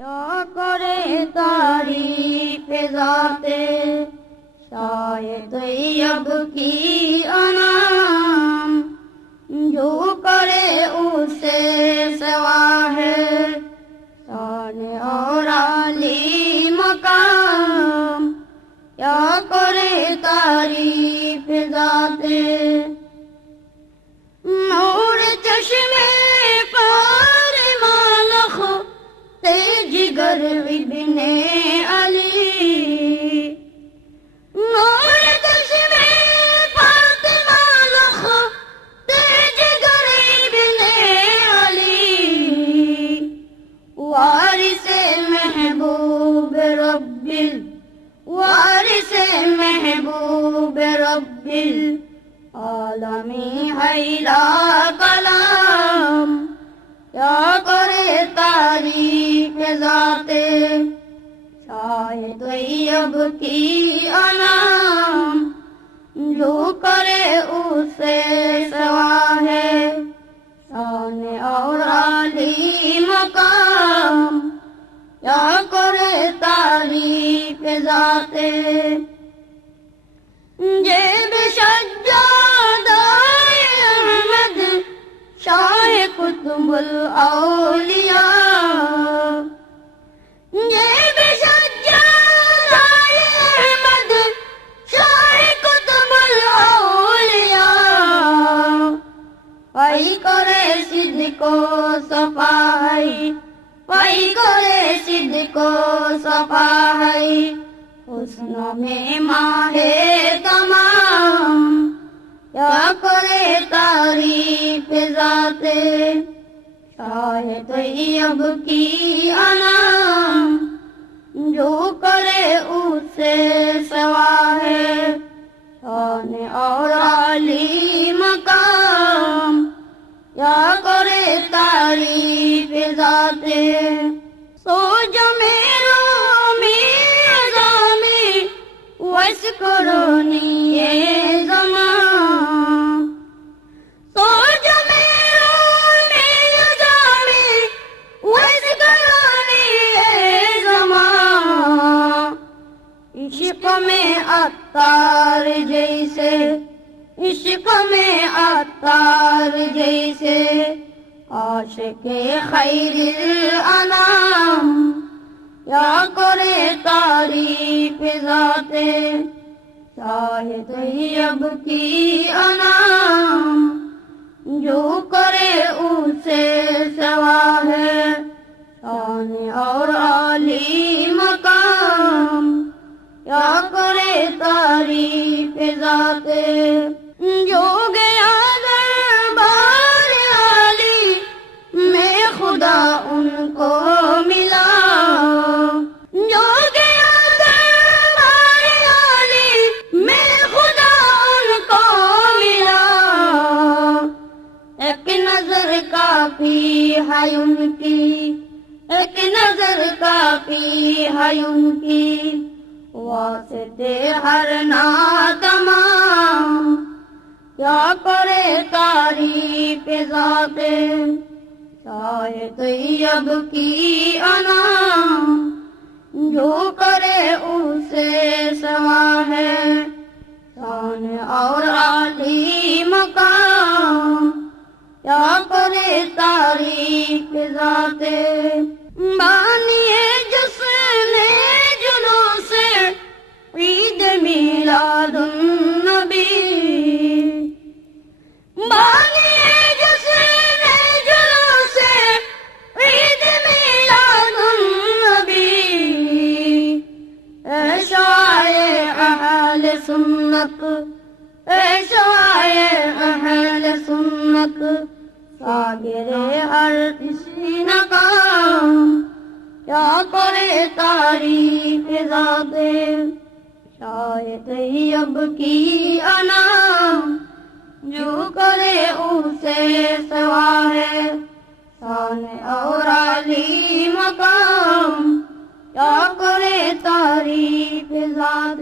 کیا کرے تعریف ذات شاہ طیب کی انام، جو کرے اسے سوا ہے شان اور عالی مقام، کیا کرے تعریف ذات نور چشمے پار مالخ جگر ابن علی، نور چشمے پار مالخ جگر ابن علی، وارث محبوب رب وارث محبوب رب عالمی حیرا کلام، کیا کرے تعریف ذات شاہ طیب کی انام، جو کرے اسے سوا ہے شان اور عالی مقام، کیا کرے تعریف ذات جیب سجاد احمد شاہ قطب الاولیاء، جیب سجاد احمد شاہ قطب الاولیاء، پائی کرے صدق و صفائی، پائی کرے صدق و صفائی، حسن میں ماہ تمام، کیا کرے تعریف ذات شاہ طیب کی انام، جو کرے اسے سوا ہے شان اور عالی مقام، کیا کرے تعریف ذات سو جمیرو وَاسْكُرُونِي یہ زمان، سوچ میرے نظامی وَاسْكُرُونِي یہ زمان، عشق میں عطار جیسے عشق میں عطار جیسے عاشق خیر الانام، کیا کرے تعریف ذات شاہ طیب کی انام، جو کرے اسے سوا ہے شان اور عالی مقام، کیا کرے تعریف ذات جو گیا دربار عالی میں خدا ان کو ملا، جو گیا دربار عالی میں خدا ان کو ملا، ایک نظر کافی ہے ان کی، ایک نظر کافی ہے ان کی، واسطے ہر ناتمام، کیا کرے تعریف ذات شاہ طیب کی انام، جو کرے اسے سوا ہے شان اور عالی مقام، کیا کرے تعریف ذات بانیے جشن جلوس عید میلاد النبی، بانیے جشن جلوس عید میلاد النبی، اے شاعر اہل سنت اے شاعر اہل سنت شاگرد ہر کسی ناکام، کیا کرے تعریف ذات شاہ طیب کی انام، جو کرے اسے سوا ہے شان اور عالی مقام، کیا کرے تعریف ذات